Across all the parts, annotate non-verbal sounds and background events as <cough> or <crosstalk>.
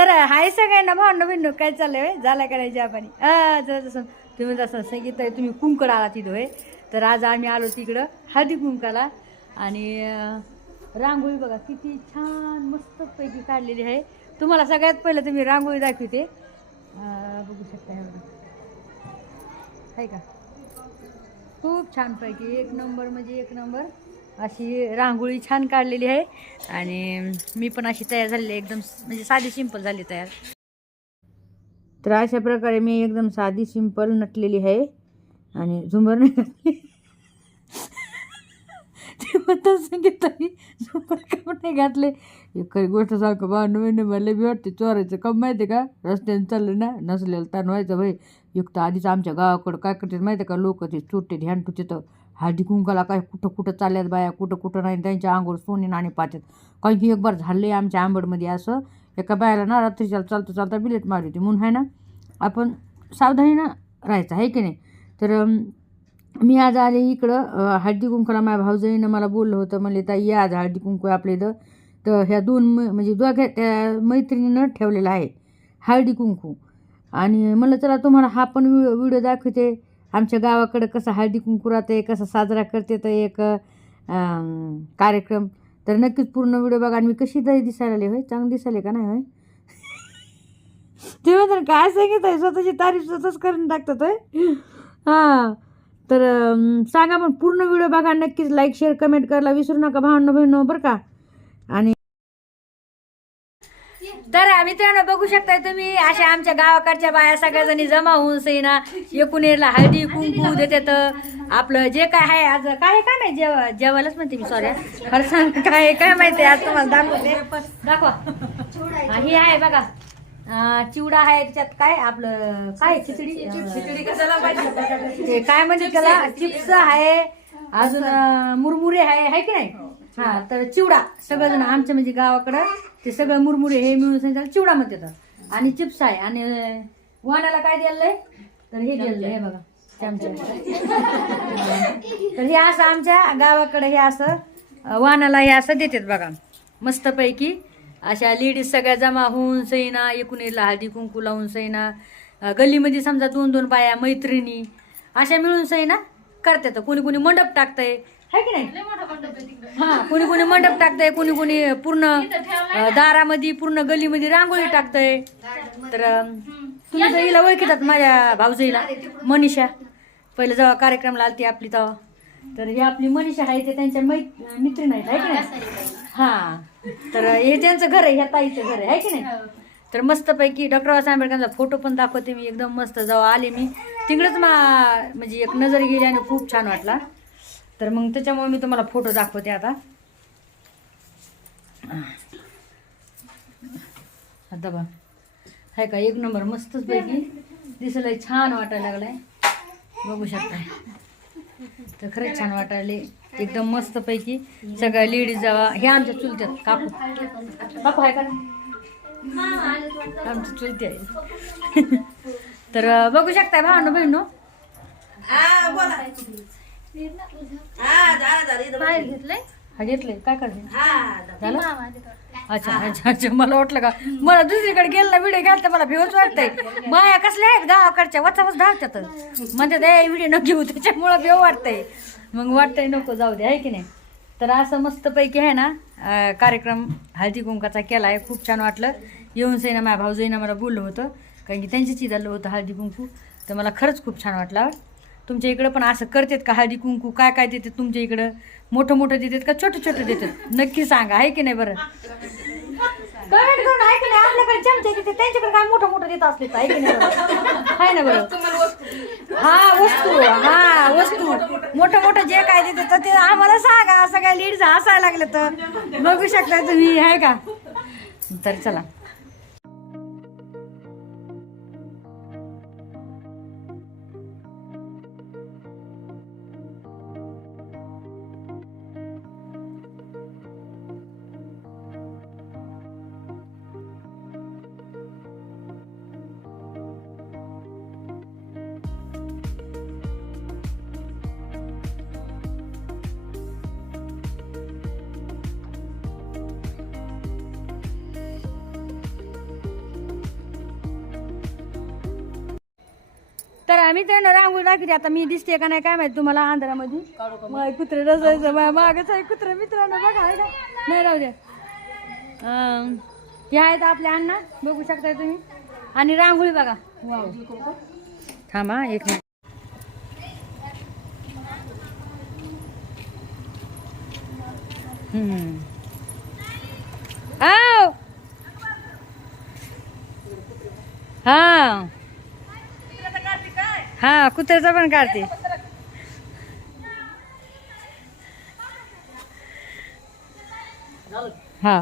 तर हाय सगळ्यांना भावना भिन्न काय चाललंय होय? झाला का आपण चहा जरा तुम्ही जसं सांगितलं तुम्ही कुंकड आला तिथं होय? तर आज आम्ही आलो तिकडं हळदी कुंकाला. आणि रांगोळी बघा किती छान मस्तपैकी काढलेली आहे. तुम्हाला सगळ्यात पहिलं तुम्ही रांगोळी दाखवते. बघू शकता हे बघा. आहे का? खूप छानपैकी एक नंबर म्हणजे एक नंबर. अशी रांगोळी छान काढलेली आहे. आणि मी पण अशी तयार झालेली आहे. एकदम म्हणजे साधी सिंपल झाली तयार. तर अशा प्रकारे मी एकदम साधी सिंपल नटलेली आहे. आणि झुंबर नाही घातली ते सांगितलं मी झुंबर का नाही घातले. एक गोष्ट सांग बा नवीन मला बी वाटते. चोरायचं कम माहिती आहे का? रस्त्याने चाललं ना नसलेलं ताण व्हायचं भाई एक तर आधीच आमच्या गावाकडं काय करतात माहिती आहे का? लोक ते चोरटे ध्यान टू तर हळदी कुंकाला काय कुठं कुठं चालल्यात बाया कुठं कुठं नाही त्यांच्या आंघोळ सोने नाणे पाहतात. काही की एक बार झाले आमच्या आंबडमध्ये असं एका बायाला ना रात्रीच्या चालता चालता बिलेट मारली होती. म्हणून आहे ना आपण सावधानीनं राहायचं आहे की नाही? तर मी आज आले इकडं हळदी कुंकूला माझ्या भाऊजाईनं मला बोललं होतं म्हणले ताई या आज हळदी कुंकू आपल्या इथं. तर ह्या दोन म म्हणजे दोघ्या त्या मैत्रिणीनं ठेवलेला आहे हळदी कुंकू. आणि म्हणलं चला तुम्हाला हा पण व्हिडिओ दाखवते. आमच्या गावाकडं कसं हळदी कुंकू राहते कसं साजरा करते तर एक कार्यक्रम. तर नक्कीच पूर्ण व्हिडिओ बघा आणि मी कशी तरी दिसायला आले होय? चांगली दिसायले का नाही होय? <laughs> ते तर काय सांगित आहे स्वतःची तारीफ स्वतःच करून टाकतात होय? हां. तर सांगा मग पूर्ण व्हिडिओ बघा नक्कीच लाईक शेअर कमेंट करायला विसरू नका भावनं बहिणं बरं का? आणि तर मित्रांनो बघू शकताय तुम्ही अशा आमच्या गावाकडच्या बाया सगळ्याजणी जमा होऊन सईना एकूणला हळदी कुंकू देतात. आपलं जे काय आहे आज काय काय नाही जेव जेवायलाच म्हणते मी सॉरी खरं सांग काय काय माहिती आज तुम्हाला दाखवते. दाखवा. हा, आहे बघा. चिवडा आहे त्याच्यात काय आपलं काय? खिचडी? खिचडी कशाला पाहिजे? काय म्हणजे त्याला? चिप्स आहे अजून मुरमुरे आहे आहे की नाही? हा तर चिवडा. सगळं आमच्या म्हणजे गावाकडं ते सगळं मुरमुरे हे मिळून त्याला चिवडा म्हणतात. आणि चिप्स आहे. आणि अं, वाणाला काय दिलंय तर हे दिलं हे बघा. चमचा. तर हे असं आमच्या गावाकडे हे असं वाणाला हे असं देतात बघा. मस्तपैकी. अशा लेडीज सगळ्या जमा होऊन सईना एकूण हळदी कुंकू लावून सईना अं, गल्लीमध्ये समजा दोन दोन बाया मैत्रिणी अशा मिळून सईना करतात. कोणी कोणी मंडप टाकतंय है की नाही? हा कोणी कोणी मंडप टाकतंय कोणी कोणी पूर्ण दारामध्ये पूर्ण गल्लीमध्ये रांगोळी टाकतंय. तर तुम्ही तर हिला ओळखीतात माझ्या भाऊजाईला मनीषा. पहिलं जेव्हा कार्यक्रमला आलती आपली तेव्हा. तर ही आपली मनीषा आहे ते त्यांच्या मै मित्री नाहीत आहे की नाही? हा. तर हे त्यांचं घर आहे ह्या ताईचं घर आहे है की नाही? तर मस्तपैकी डॉक्टर बाबासाहेब आंबेडकरांचा फोटो पण दाखवते मी एकदम मस्त. जेव्हा आले मी तिकडेच मा म्हणजे एक नजर गेली आणि खूप छान वाटला. तर मग त्याच्यामुळे मी तुम्हाला फोटो दाखवते आता. आता बा आहे का एक नंबर मस्तच पैकी. दिसायला छान वाटायला लागलाय. बघू शकताय. तर खरंच छान वाटायले. एकदम मस्त पैकी. सगळ्या लेडीज जावा हे आमच्या चुलत्यात. कापू कापू आहे का? आमची चुलती आहे तर बघू शकताय भावनो बहिणो हा घेतले काय करते? झालं? अच्छा अच्छा अच्छा. मला वाटलं का? मला दुसरीकडे गेलं ना व्हिडिओ घालता मला भेवच वाटतंय बाया कसल्या आहेत गावाकडच्या? वचावच धावतात म्हणजे ते व्हिडिओ न घेऊ. त्याच्यामुळं भेव वाटतंय मग वाटतंय नको जाऊ दे आहे की नाही? तर असं मस्तपैकी आहे ना अं, कार्यक्रम हळदी कुंकाचा केला आहे खूप छान वाटलं. येऊन सईना माझ्या भाऊजाईनं मला बोललं होतं. कारण की त्यांचीच झालं होतं हळदी कुंकू. तर मला खरंच खूप छान वाटलं. तुमच्या इकडं पण असं करतात का? हळदी कुंकू काय काय देतात तुमच्या इकडं? मोठं मोठं देतात का? छोटं छोटं देतात? नक्की सांगा आहे की नाही बरं? कमेंट करून आहे की नाही? आपल्याकडे चमचे किती त्यांच्याकडे काय मोठं मोठं देत असले आहे की नाही बरं? आहे ना बरं? हा वस्तू हा वस्तू. मोठं मोठं जे काय देते तर ते आम्हाला सांगा. सगळ्या लीड्स हसायला लागलं तर बघू शकता तुम्ही आहे का? तर चला. तर मित्रांनो रांगोळी दाखवते आता मी दिसते का नाही काय माहिती तुम्हाला आंध्रामध्ये मग? कुत्रे रसायचं माझ्या मागच आहे कुत्रे मित्रांनो बघा आहे का नाही राहू द्या. हे आहेत आपले अण्णा बघू शकताय तुम्ही. आणि रांगोळी बघा. थांबा एक मिनिट. हा हा कुत्र्याचा पण काढते. हा.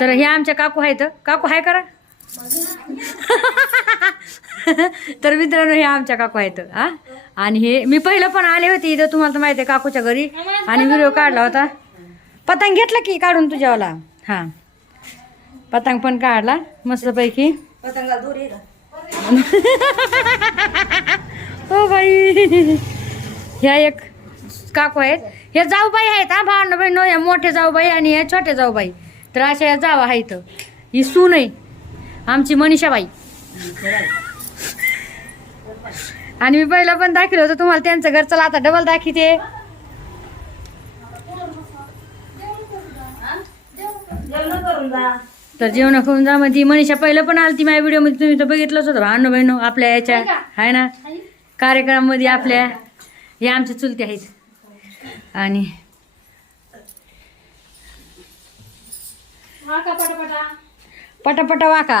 तर हे आमच्या काकू आहेत. काकू आहे करा. <laughs> तर मित्रांनो हे आमच्या काकू आहेत. हा? आणि हे मी पहिलं पण आले होते इथं तुम्हाला तर माहिती आहे काकूच्या घरी. आणि व्हिडिओ काढला होता. पतंग घेतला की काढून तुझ्यावाला? हा. पतंग पण काढला मस्तपैकी. <laughs> हो बाई. ह्या एक काकू आहेत. हे जाऊबाई आहेत हा भावना बहीण हे मोठे जाऊबाई आणि हे छोटे जाऊबाई. तर अशा या जावा आहेत. ही सून आहे. आमची मनीषाबाई. आणि मी पहिलं पण दाखवलं होतं तुम्हाला त्यांचं घर चला आता डबल दाखवते. तर जेवण करून जा मध्ये मनीषा पहिलं पण आलती माझ्या व्हिडिओमध्ये तुम्ही तर बघितलंच होतं भावना बहीण आपल्या याच्या आहे ना? कार्यक्रमामध्ये आपल्या हे आमचे चुलते आहेत. आणि पटापटा. वाका.